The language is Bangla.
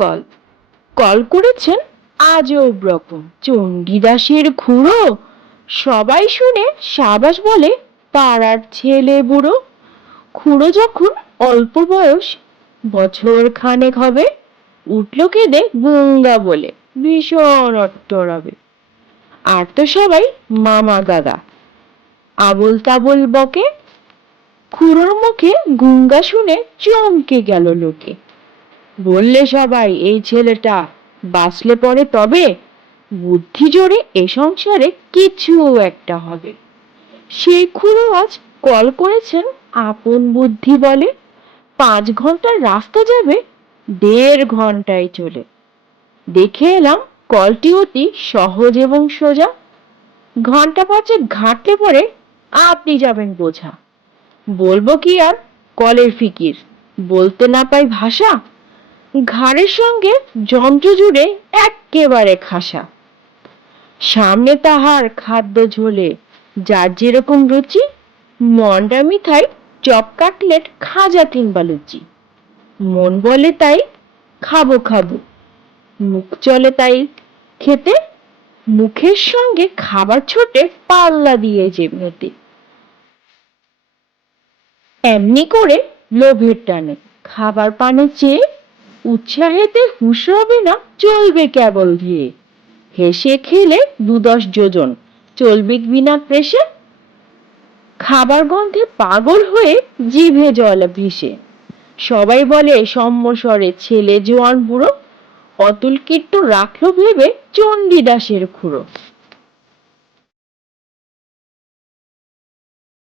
কল। কল করেছেন আজব রকম চণ্ডীদাসের খুড়ো। সবাই শুনে সাবাস বলে পাড়ার ছেলে বুড়ো। খুড়ো যখন অল্প বয়স, বছর খানেক হবে, উঠল কেঁদে গঙ্গা বলে ভীষণ অট্টরবে। আর তো সবাই মামা দাদা আবোল তাবোল বকে। খুড়োর মুখে গঙ্গা শুনে চমকে গেল লোকে। বললে সবাই এই ছেলেটা বাঁচলে পরে তবে বুদ্ধি জোরে এ সংসারে কিছু একটা হবে। সেই খুড়ো আজ কল করেছেন আপন বুদ্ধি বলে। 5 ঘন্টার রাস্তা যাবে 1.5 ঘন্টায় চলে। দেখে এলাম কলটি অতি সহজ এবং সোজা। ঘন্টা 5 ঘাটলে পরে আপনি যাবেন বোঝা। বলবো কি আর কলের ফিকির, বলতে না পাই ভাষা। ঘাড়ের সঙ্গে যন্ত্র জুড়ে এক্কেবারে খাসা। সামনে তাহার খাদ্য ঝোলে যার যেরকম রুচি, মন্ডা মিঠাই, চপ কাটলেট, খাজা কিংবা লুচি। মন বলে তাই খাবো খাবো, মুখ চলে তাই খেতে। মুখের সঙ্গে খাবার ছোটে পাল্লা দিয়ে যেমনিতে। এমনি করে লোভের টানে খাবার পানে চেয়ে উৎসাহেতে হুঁশ হবে না, চলবে কেবল ধীরে। হেসে খেলে 2-10 যোজন চলবে বিনা ক্লেশে। খাবার গন্ধে পাগল হয়ে জিভে জল ভেসে। সবাই বলে সম্মস্বরে ছেলে জোয়ান বুড়ো, অতুল কীর্ত রাখলো ভেবে চণ্ডীদাসের খুড়ো।